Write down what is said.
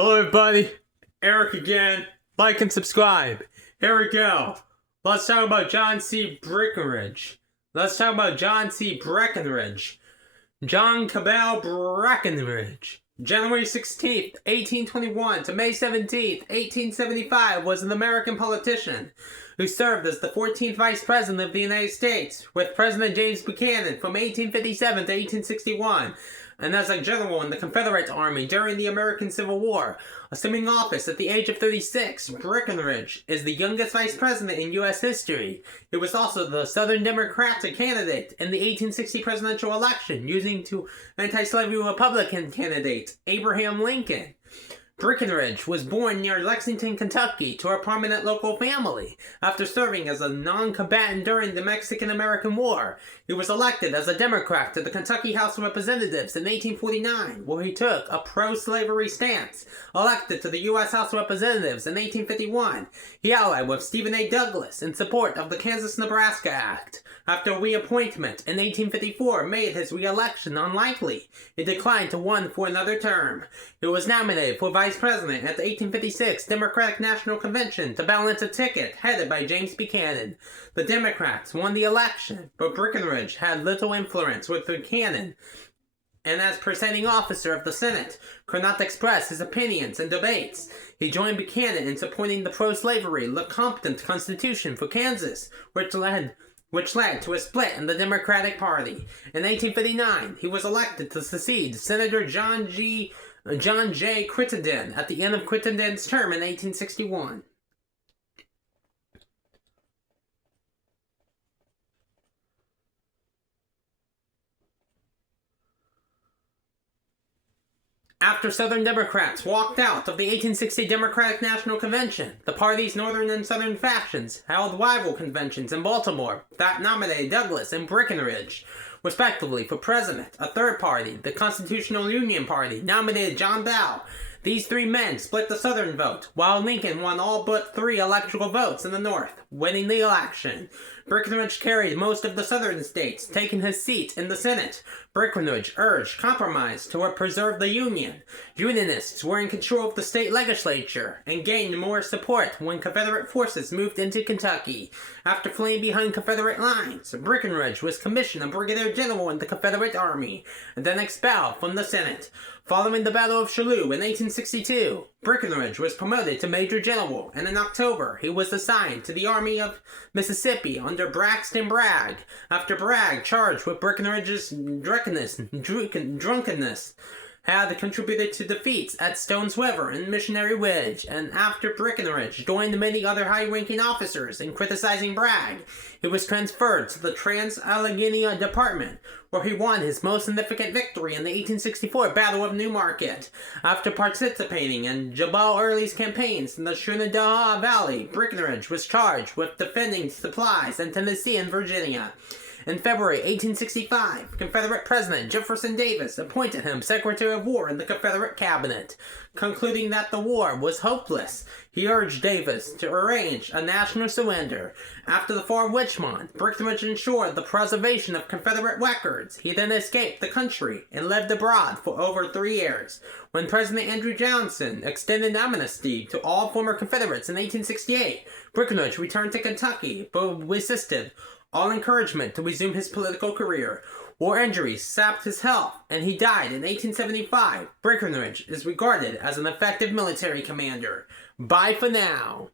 Hello everybody, Eric again. Like and subscribe. Here we go. Let's talk about John C. Breckinridge. John Cabell Breckinridge. January 16th, 1821 to May 17th, 1875 was an American politician who served as the 14th Vice President of the United States with President James Buchanan from 1857 to 1861, and as a general in the Confederate Army during the American Civil War. Assuming office at the age of 36, Breckinridge is the youngest vice president in U.S. history. He was also the Southern Democratic candidate in the 1860 presidential election, using to anti-slavery Republican candidate Abraham Lincoln. Breckinridge was born near Lexington, Kentucky, to a prominent local family. After serving as a non-combatant during the Mexican-American War, he was elected as a Democrat to the Kentucky House of Representatives in 1849, where he took a pro-slavery stance. Elected to the U.S. House of Representatives in 1851, he allied with Stephen A. Douglas in support of the Kansas-Nebraska Act. After reappointment in 1854 made his re-election unlikely, he declined to run for another term. He was nominated for vice president at the 1856 Democratic National Convention to balance a ticket headed by James Buchanan. The Democrats won the election, but Breckinridge had little influence with Buchanan, and as presiding officer of the Senate, could not express his opinions in debates. He joined Buchanan in supporting the pro-slavery Lecompton Constitution for Kansas, which led to a split in the Democratic Party. In 1859, he was elected to succeed Senator John J. Crittenden at the end of Crittenden's term in 1861. After Southern Democrats walked out of the 1860 Democratic National Convention, the party's Northern and Southern factions held rival conventions in Baltimore that nominated Douglas and Breckinridge, respectively, for president. A third party, the Constitutional Union Party, nominated John Bell. These three men split the Southern vote, while Lincoln won all but 3 electoral votes in the North, winning the election. Breckinridge carried most of the Southern states, taking his seat in the Senate. Breckinridge urged compromise to preserve the Union. Unionists were in control of the state legislature and gained more support when Confederate forces moved into Kentucky. After fleeing behind Confederate lines, Breckinridge was commissioned a brigadier general in the Confederate Army and then expelled from the Senate. Following the Battle of Shiloh in 1862, Breckinridge was promoted to Major General, and in October he was assigned to the Army of Mississippi under Braxton Bragg. After Bragg, charged with Breckinridge's drunkenness, had contributed to defeats at Stone's River and Missionary Ridge, and after Breckinridge joined many other high-ranking officers in criticizing Bragg, he was transferred to the Trans-Allegheny Department, where he won his most significant victory in the 1864 Battle of New Market. After participating in Jabal Early's campaigns in the Shenandoah Valley, Breckinridge was charged with defending supplies in Tennessee and Virginia. In February 1865, Confederate President Jefferson Davis appointed him Secretary of War in the Confederate Cabinet. Concluding that the war was hopeless, he urged Davis to arrange a national surrender. After the Fall of Richmond, Breckinridge ensured the preservation of Confederate records. He then escaped the country and lived abroad for over 3 years. When President Andrew Johnson extended amnesty to all former Confederates in 1868, Breckinridge returned to Kentucky, but resisted all encouragement to resume his political career. War injuries sapped his health, and he died in 1875. Breckinridge is regarded as an effective military commander. Bye for now.